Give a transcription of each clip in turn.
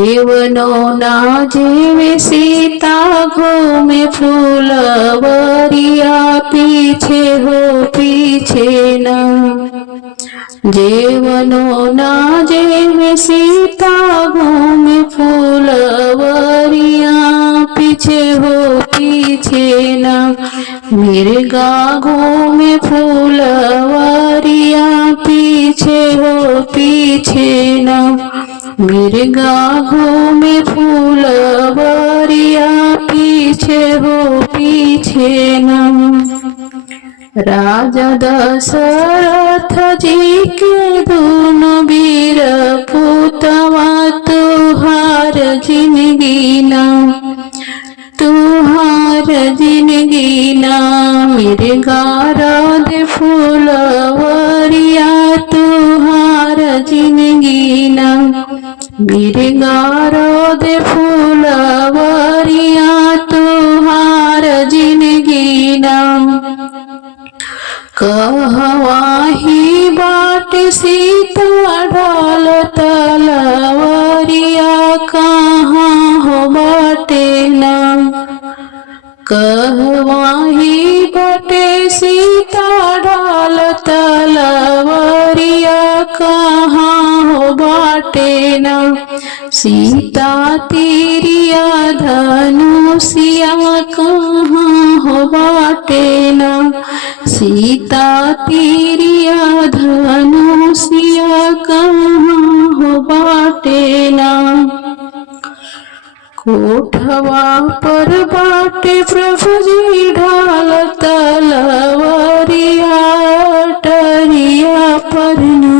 देवनो ना जेवे सीता घूमे फूलवरिया पीछे हो पीछे न। जेवनो ना जेवे सीता घूमे फूलवरिया पीछे हो पीछे न। मिर्गा घूमे फूलवरिया पीछे हो पीछे न। मिर्गा घूमे फूलवरिया पीछे हो पीछे न। राजा दशरथ जी के दोनों वीर पुतवा तुहार जिंदगी ना, तुहार जिंदगी ना। मिर्गा राधे फूलवरिया तुहार जिंदगी ना। मिर्गा राधे फूलवरिया तुहार जिंदगी ना। कहवाही बाट सीता ढाल तलवरिया कहाँ हो बाटे ना। कहवाही बाटे सीता ढाल तलवरिया कहाँ हो बाटे ना। सीता तिरिया धनुषिया कहाँ हो बाटे ना। सीता तिरिया धनुषिया कहाँ हो बाटे ना। कोठवा पर बाटे प्रभु जी ढाल तलवरिया टरिया पर ना।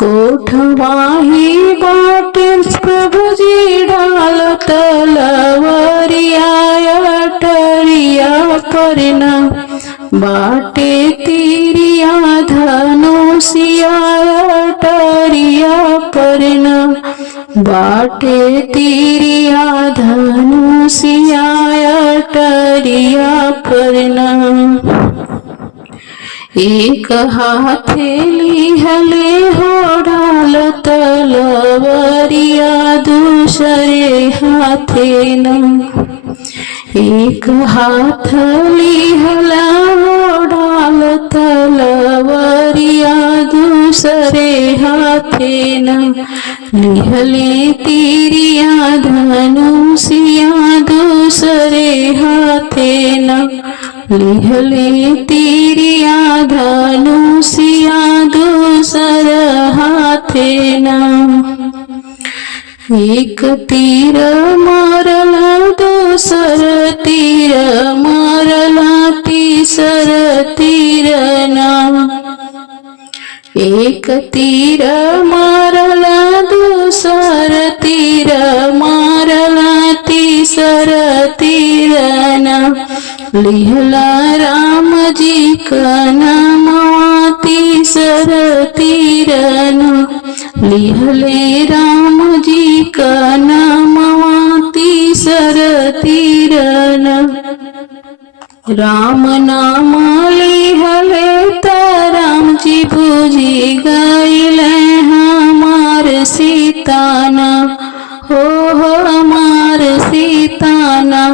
कोठवा ही बाटे प्रभु जी ढाल तलवरिया टरिया पर ना। बाटे तिरिया धनुषिया टरिया पर ना। बाटे तिरिया धनुषिया टरिया पर ना। एक हाथे लिहले हो ढाल तलवरिया दूसरे हाथे न। एक हाथ लिहला हो ढाल तलवरिया दूसरे हाथे न। लिहले तिरिया धनुषिया दूसरे हाथे न। लिहले तिरिया धनुषिया दूसर हाथे न। एक तीर मारला दूसर तीर मारला तीसर तीर ना। एक तीर मारला दूसर तीर मारला तीसर तीर ना। लिहला राम जी का नाम तीसर तीर ना। लिहले राम जी का नाम तीसर तीर ना। राम नाम लिहले त राम जी बुझी गईले हमार सीताना। हो हमार सीताना।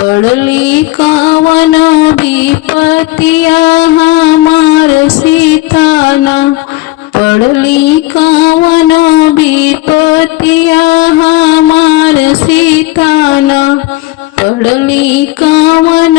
पड़ली कवन विपतिया हमार सीताना। पड़ली कवन विपतिया हमार सीताना। पड़ली कवन